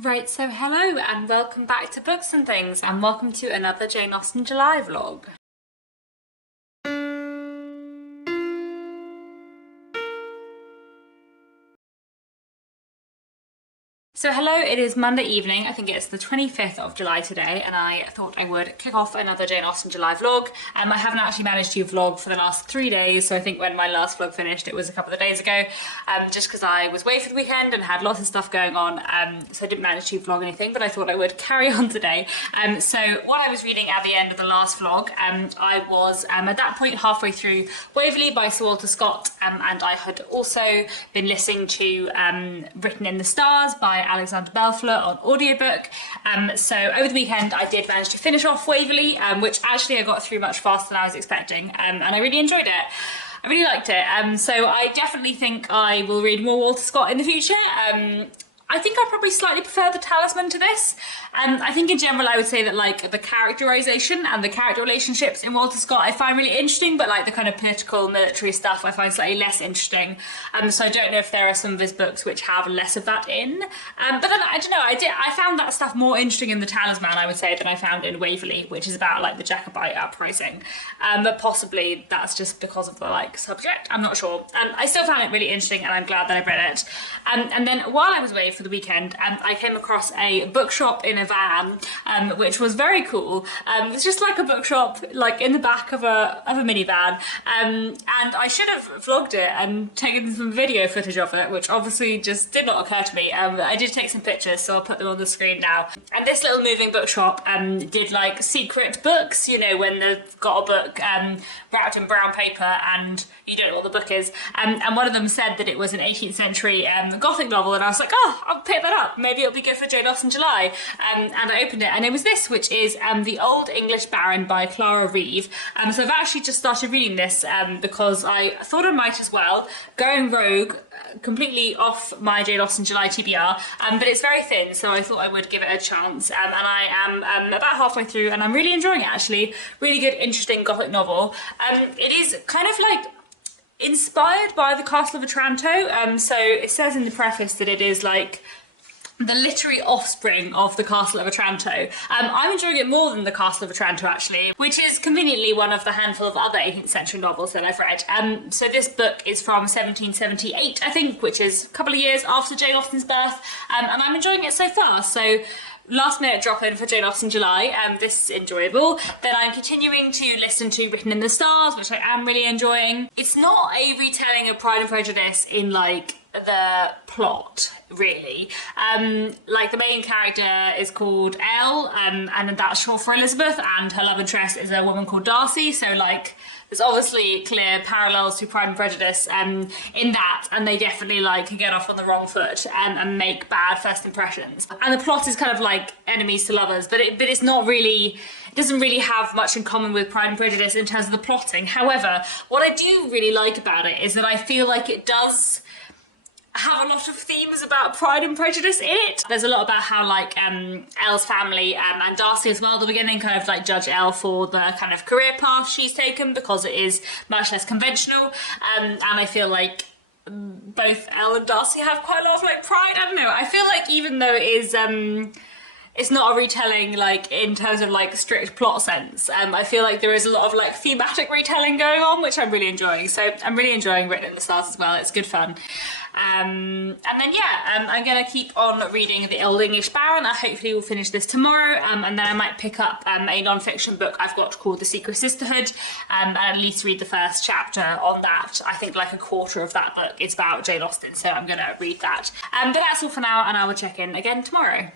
Right, so hello and welcome back to Books and Things, and welcome to another Jane Austen July vlog. So hello, it is Monday evening, I think it's the 25th of July today, and I thought I would kick off another Jane Austen July vlog. I haven't actually managed to vlog for the last 3 days, so I think when my last vlog finished it was a couple of days ago, just because I was away for the weekend and had lots of stuff going on, so I didn't manage to vlog anything, but I thought I would carry on today. So what I was reading at the end of the last vlog, I was at that point halfway through Waverly by Sir Walter Scott, and I had also been listening to Written in the Stars by Alexander Belfleur on audiobook. So over the weekend I did manage to finish off Waverly, which actually I got through much faster than I was expecting, and I really enjoyed it. I really liked it, so I definitely think I will read more Walter Scott in the future. I think I probably slightly prefer The Talisman to this. I think in general I would say that like the characterization and the character relationships in Walter Scott I find really interesting, but like the kind of political military stuff I find slightly less interesting. So I don't know if there are some of his books which have less of that in. But then I don't know, I found that stuff more interesting in The Talisman, I would say, than I found in Waverly, which is about like the Jacobite uprising. But possibly that's just because of the like subject, I'm not sure. I still found it really interesting and I'm glad that I read it. And then while I was away for the weekend, I came across a bookshop in a van, which was very cool. It's just like a bookshop like in the back of a minivan, and I should have vlogged it and taken some video footage of it, which obviously just did not occur to me. I did take some pictures, so I'll put them on the screen now. And this little moving bookshop did like secret books, you know, when they've got a book wrapped in brown paper and you don't know what the book is, and one of them said that it was an 18th century gothic novel, and I was like, oh, I'll pick that up, maybe it'll be good for Jane Austen July. And I opened it and it was this, which is The Old English Baron by Clara Reeve. So I've actually just started reading this because I thought I might as well, going rogue, completely off my Jane Austen July TBR, but it's very thin, so I thought I would give it a chance, and I am about halfway through and I'm really enjoying it actually. Really good, interesting gothic novel. It is kind of like inspired by the Castle of Otranto, so it says in the preface that it is like the literary offspring of the Castle of Otranto. I'm enjoying it more than the Castle of Otranto actually, which is conveniently one of the handful of other 18th century novels that I've read. So this book is from 1778, I think, which is a couple of years after Jane Austen's birth, and I'm enjoying it so far. So last minute drop in for Jane Austen July, this is enjoyable. Then I'm continuing to listen to Written in the Stars, which I am really enjoying. It's not a retelling of Pride and Prejudice in like the plot, really. Like the main character is called Elle, and that's short for Elizabeth, and her love interest is a woman called Darcy, so like there's obviously clear parallels to Pride and Prejudice in that, and they definitely like get off on the wrong foot and make bad first impressions. And the plot is kind of like enemies to lovers, but it's not really, it doesn't really have much in common with Pride and Prejudice in terms of the plotting. However, what I do really like about it is that I feel like it does have a lot of themes about Pride and Prejudice in it. There's a lot about how like Elle's family and Darcy as well at the beginning kind of like judge Elle for the kind of career path she's taken because it is much less conventional, and I feel like both Elle and Darcy have quite a lot of like pride. I don't know, I feel like even though it is it's not a retelling like in terms of like strict plot sense, I feel like there is a lot of like thematic retelling going on, which I'm really enjoying. So I'm really enjoying Written in the Stars as well, it's good fun. And then yeah, I'm gonna keep on reading The Old English Baron. I hopefully will finish this tomorrow, and then I might pick up a non-fiction book I've got called The Secret Sisterhood, and at least read the first chapter on that. I think like a quarter of that book is about Jane Austen, so I'm gonna read that. But that's all for now, and I will check in again tomorrow.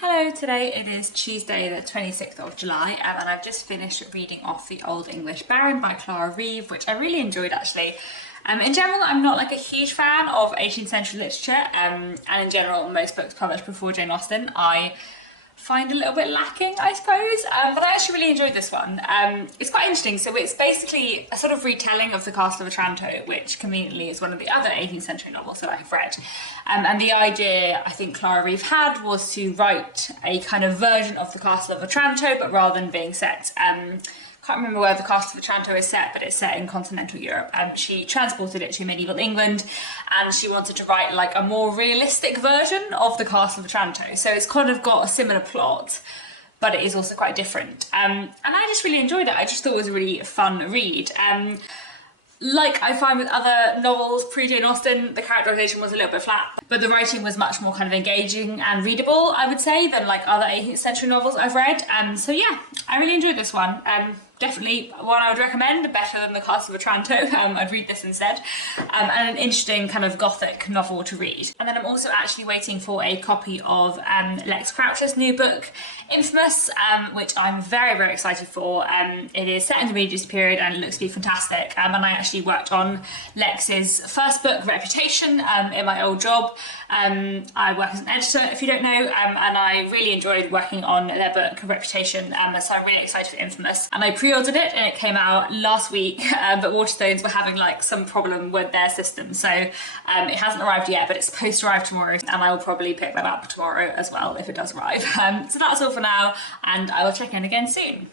Hello, today it is Tuesday the 26th of July, and I've just finished reading off The Old English Baron by Clara Reeve, which I really enjoyed actually. In general, I'm not like a huge fan of 18th century literature, and in general most books published before Jane Austen I find a little bit lacking, I suppose, but I actually really enjoyed this one. It's quite interesting. So it's basically a sort of retelling of the Castle of Otranto, which conveniently is one of the other 18th century novels that I've read. And the idea I think Clara Reeve had was to write a kind of version of the Castle of Otranto, but rather than being set can't remember where the Castle of Otranto is set, but it's set in continental Europe. She transported it to medieval England, and she wanted to write like a more realistic version of the Castle of Otranto. So it's kind of got a similar plot, but it is also quite different. And I just really enjoyed it. I just thought it was a really fun read. Like I find with other novels pre-Jane Austen, the characterization was a little bit flat, but the writing was much more kind of engaging and readable, I would say, than like other 18th century novels I've read. So yeah, I really enjoyed this one. Definitely one I would recommend, better than the Castle of Otranto. I'd read this instead. And an interesting kind of gothic novel to read. And then I'm also actually waiting for a copy of Lex Croucher's new book, Infamous, which I'm very, very excited for. It is set in the Regency period and it looks to be fantastic. And I actually worked on Lex's first book, Reputation, in my old job. I work as an editor, if you don't know, and I really enjoyed working on their book, Reputation, so I'm really excited for Infamous. And I pre-ordered it and it came out last week, but Waterstones were having like some problem with their system, so it hasn't arrived yet, but it's supposed to arrive tomorrow, and I will probably pick that up tomorrow as well if it does arrive. So that's all for now, and I will check in again soon.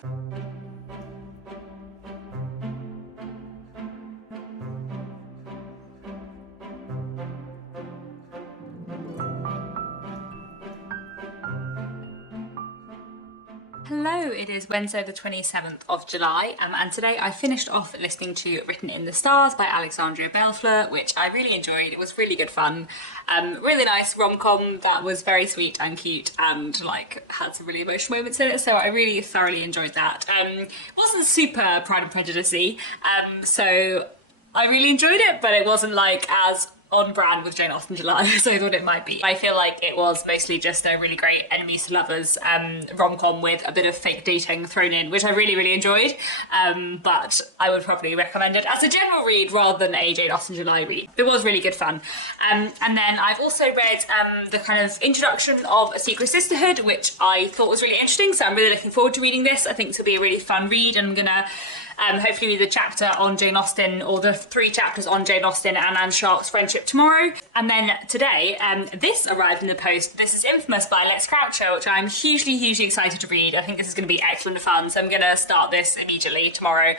Hello, it is Wednesday the 27th of July, and today I finished off listening to Written in the Stars by Alexandria Bellefleur, which I really enjoyed. It was really good fun. Really nice rom-com that was very sweet and cute and like had some really emotional moments in it, so I really thoroughly enjoyed that. It wasn't super Pride and Prejudice-y, so I really enjoyed it, but it wasn't like as on brand with Jane Austen July as I thought it might be. I feel like it was mostly just a really great enemies to lovers rom-com with a bit of fake dating thrown in, which I really, really enjoyed. But I would probably recommend it as a general read rather than a Jane Austen July read. It was really good fun. And then I've also read the kind of introduction of A Secret Sisterhood, which I thought was really interesting, so I'm really looking forward to reading this. I think this will be a really fun read, and I'm gonna hopefully read the chapter on Jane Austen, or the 3 chapters on Jane Austen and Anne Sharp's friendship tomorrow. And then today, this arrived in the post. This is Infamous by Lex Croucher, which I'm hugely, hugely excited to read. I think this is going to be excellent fun, so I'm going to start this immediately tomorrow,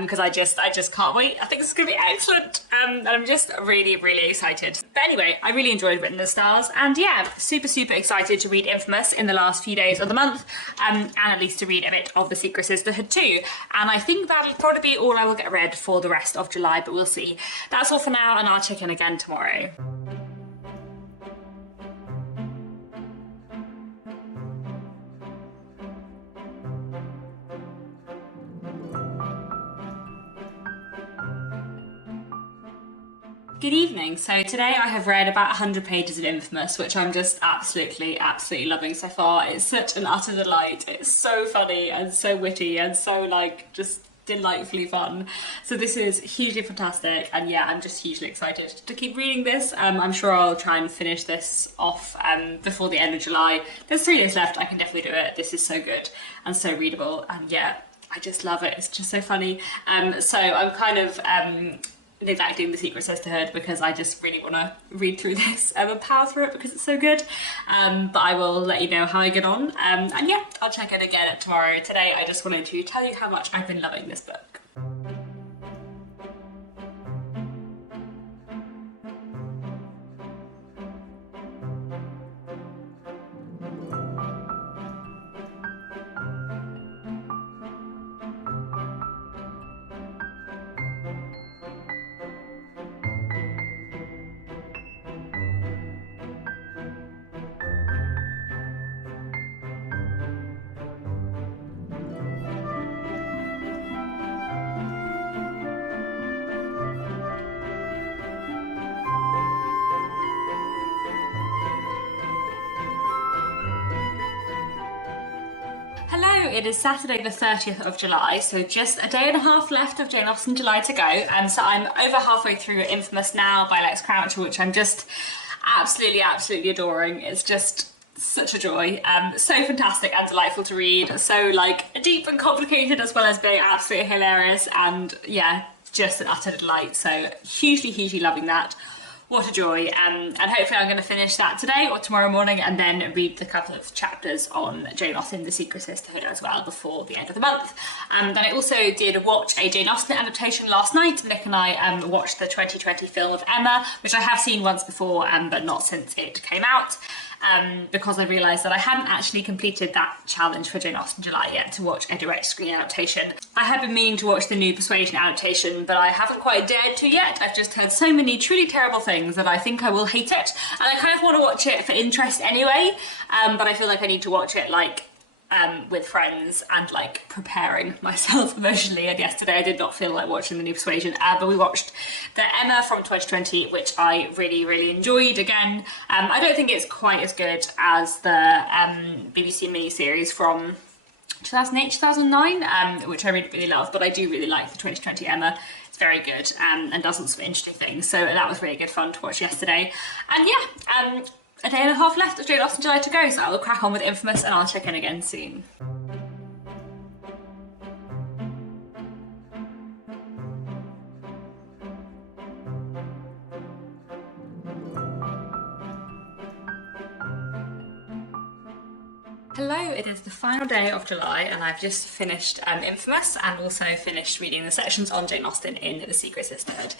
because I just can't wait. I think this is going to be excellent, and I'm just really, really excited. But anyway, I really enjoyed Written in the Stars, and yeah, super, super excited to read Infamous in the last few days of the month, and at least to read a bit of The Secret Sisterhood too. And I think that'll probably be all I will get read for the rest of July, but we'll see. That's all for now, and I'll check in again tomorrow. Good evening. So today I have read about 100 pages of Infamous, which I'm just absolutely, absolutely loving so far. It's such an utter delight. It's so funny and so witty and so like just delightfully fun. So this is hugely fantastic, and yeah, I'm just hugely excited to keep reading this. I'm sure I'll try and finish this off before the end of July. There's 3 days left. I can definitely do it. This is so good and so readable, and yeah, I just love it. It's just so funny. So I'm kind of neglecting The Secret Sisterhood because I just really want to read through this and power through it because it's so good. But I will let you know how I get on. And yeah, I'll check in again tomorrow. Today I just wanted to tell you how much I've been loving this book. It is Saturday the 30th of July, so just a day and a half left of Jane Austen July to go, and so I'm over halfway through Infamous now by Lex Croucher, which I'm just absolutely, absolutely adoring. It's just such a joy. So fantastic and delightful to read, so like deep and complicated as well as being absolutely hilarious, and yeah, just an utter delight. So hugely, hugely loving that. what a joy. And hopefully I'm going to finish that today or tomorrow morning, and then read the couple of chapters on Jane Austen, The Secret Sisterhood as well before the end of the month. Then I also did watch a Jane Austen adaptation last night. Nick and I watched the 2020 film of Emma, which I have seen once before, but not since it came out. Because I realised that I hadn't actually completed that challenge for Jane Austen July yet to watch a direct screen adaptation. I had been meaning to watch the new Persuasion adaptation, but I haven't quite dared to yet. I've just heard so many truly terrible things that I think I will hate it, and I kind of want to watch it for interest anyway, but I feel like I need to watch it like with friends and like preparing myself emotionally. And yesterday I did not feel like watching the new Persuasion, but we watched the Emma from 2020, which I really enjoyed. Again, I don't think it's quite as good as the BBC miniseries from 2008, 2009, which I really love, but I do really like the 2020 Emma. It's very good and does lots of interesting things, so that was really good fun to watch yesterday. And yeah, a day and a half left of Jane Austen July to go, so I will crack on with Infamous and I'll check in again soon. Hello, it is the final day of July and I've just finished Infamous and also finished reading the sections on Jane Austen in The Secret Sisterhood.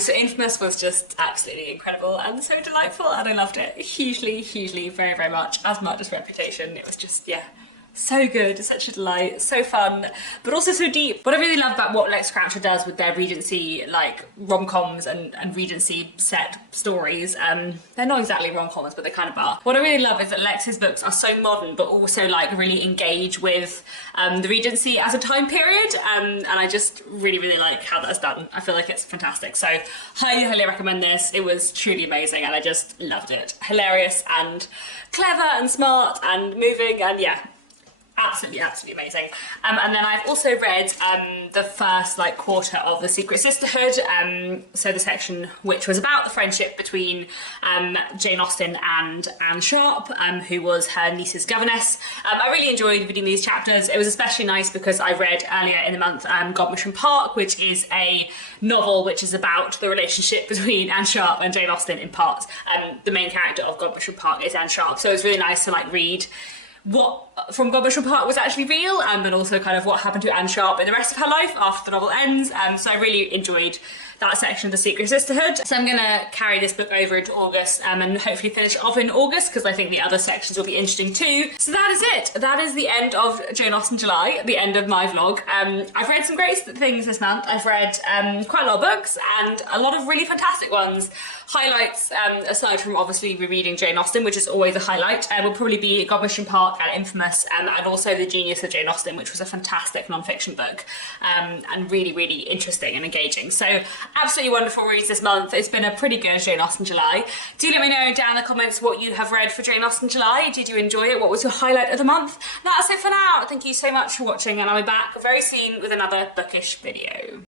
So Infamous was just absolutely incredible and so delightful, and I loved it hugely, very much as Reputation. It was just, yeah, so good, such a delight, so fun, but also so deep. What I really love about what Lex Croucher does with their Regency like rom-coms and Regency set stories, they're not exactly rom-coms, but they kind of are. What I really love is that Lex's books are so modern, but also like really engage with the Regency as a time period, and I just really like how that's done. I feel like it's fantastic. So highly recommend this. It was truly amazing and I just loved it. Hilarious and clever and smart and moving, and yeah, absolutely amazing. And then I've also read the first like quarter of The Secret Sisterhood, so the section which was about the friendship between Jane Austen and Anne Sharp, who was her niece's governess. I really enjoyed reading these chapters. It was especially nice because I read earlier in the month Godmersham Park, which is a novel which is about the relationship between Anne Sharp and Jane Austen in parts. The main character of Godmersham Park is Anne Sharp, so it was really nice to like read what from Godmersham Park was actually real, but also kind of what happened to Anne Sharp in the rest of her life after the novel ends. So I really enjoyed that section of The Secret Sisterhood. So I'm gonna carry this book over into August and hopefully finish it off in August, because I think the other sections will be interesting too. So that is it. That is the end of Jane Austen July, the end of my vlog. I've read some great things this month. I've read quite a lot of books and a lot of really fantastic ones. Highlights, aside from obviously rereading Jane Austen, which is always a highlight, will probably be Godmersham Park and Infamous, and also The Genius of Jane Austen, which was a fantastic non-fiction book, and really interesting and engaging. So absolutely wonderful reads this month. It's been a pretty good Jane Austen July. Do let me know down in the comments what you have read for Jane Austen July. Did you enjoy it? What was your highlight of the month? That's it for now. Thank you so much for watching, and I'll be back very soon with another bookish video.